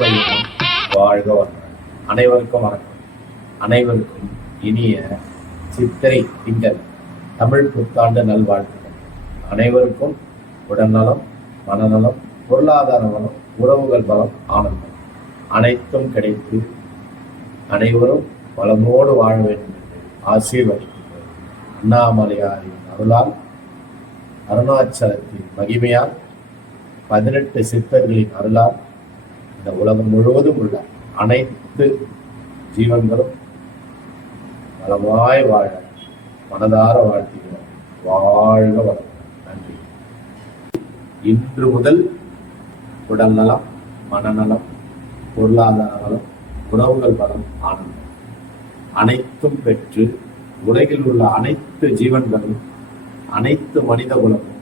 வையகம், வாழ்க வளமுடன். அனைவருக்கும் வணக்கம். அனைவருக்கும் இனிய சித்திரை திங்கள் தமிழ் புத்தாண்டு நல்வாழ்த்துக்கள். அனைவருக்கும் உடல்நலம், மனநலம், பொருளாதார வளம், உறவுகள் பலம், ஆனந்தம் அனைத்தும் கிடைத்து அனைவரும் வளமோடு வாழ வேண்டும் என்று ஆசீர்வதிக்கின்றோம். அண்ணாமலையாரின் அருளால், அருணாச்சலத்தின் மகிமையால், 18 சித்தர்களின் அருளால் இந்த உலகம் முழுவதும் உள்ள அனைத்து ஜீவன்களும் வளமாய் வாழ மனதார வாழ்த்துகிறோம். வாழ்க வளம். நன்றி. இன்று முதல் உடல் நலம், மனநலம், பொருளாதார வளம், உறவுகள் பலம், ஆனந்தம் அனைத்தும் பெற்று உலகில் உள்ள அனைத்து ஜீவன்களும், அனைத்து மனித குலமும்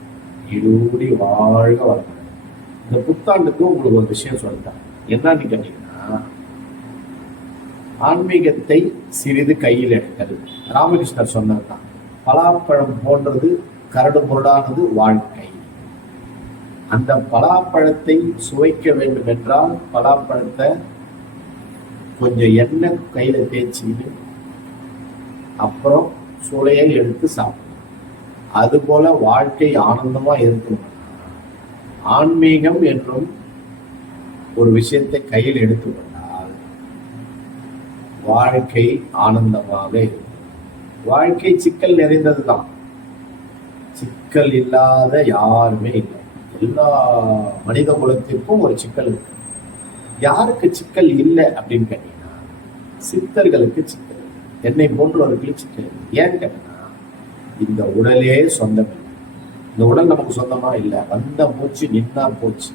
இருடி வாழ்க வளம். இந்த புத்தாண்டுக்கு உங்களுக்கு ஒரு விஷயம் சொல்லிட்டேன். என்னன்னு கேட்டீங்கன்னா, ஆன்மீகத்தை சிறிது கையில் எடுத்தல். ராமகிருஷ்ணர் சொன்னதுதான். பலாப்பழம் போன்றது கரடு முரடானது வாழ்க்கை. அந்த பலாப்பழத்தை சுவைக்க வேண்டும் என்றால் பலாப்பழத்தை கொஞ்சம் எண்ணெய் கையில தேய்ச்சிட்டு அப்புறம் சுளையை எடுத்து சாப்பிடணும். அதுபோல வாழ்க்கை ஆனந்தமா இருக்கணும். ஆன்மீகம் என்றும் ஒரு விஷயத்தை கையில் எடுத்துக்கொண்டால் வாழ்க்கை ஆனந்தமாக இருக்கும். வாழ்க்கை சிக்கல் நிறைந்ததுதான். சிக்கல் இல்லாத யாருமே இல்லை. எல்லா மனித குலத்திற்கும் ஒரு சிக்கல் இருக்கு. யாருக்கு சிக்கல் இல்லை அப்படின்னு கேட்டீங்கன்னா, சித்தர்களுக்கு சிக்கல், என்னை போன்றவர்களுக்கு சிக்கல். ஏன்னு கேட்டீங்கன்னா, இந்த உடலே சொந்தம் இல்லை. இந்த உடல் நமக்கு சொந்தமா இல்லை. வந்த மூச்சு நின்னா போச்சு.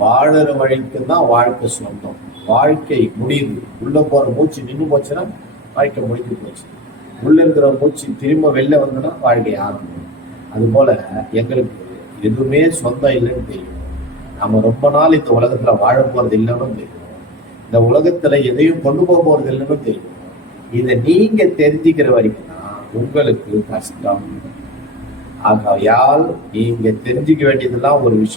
வாழற வழிக்கு தான் வாழ்க்கை சொந்தம். வாழ்க்கை முடியுது. உள்ள போற மூச்சு நின்று போச்சுன்னா வாழ்க்கை முடிஞ்சு போச்சு. உள்ள இருக்கிற மூச்சு திரும்ப வெளில வந்ததுன்னா வாழ்க்கை ஆரம்பம். அது போல எங்களுக்கு எதுவுமே சொந்தம் இல்லைன்னு தெரியும். நம்ம ரொம்ப நாள் இந்த உலகத்துல வாழ போறது இல்லைன்னு தெரியும். இந்த உலகத்துல எதையும் கொண்டு போக போறது இல்லைன்னு தெரியும். இதை நீங்க தெரிஞ்சுக்கிற வரைக்கும் தான் உங்களுக்கு கஷ்டம். ஆகையால் நீங்க தெரிஞ்சுக்க வேண்டியதெல்லாம் ஒரு விஷயம்.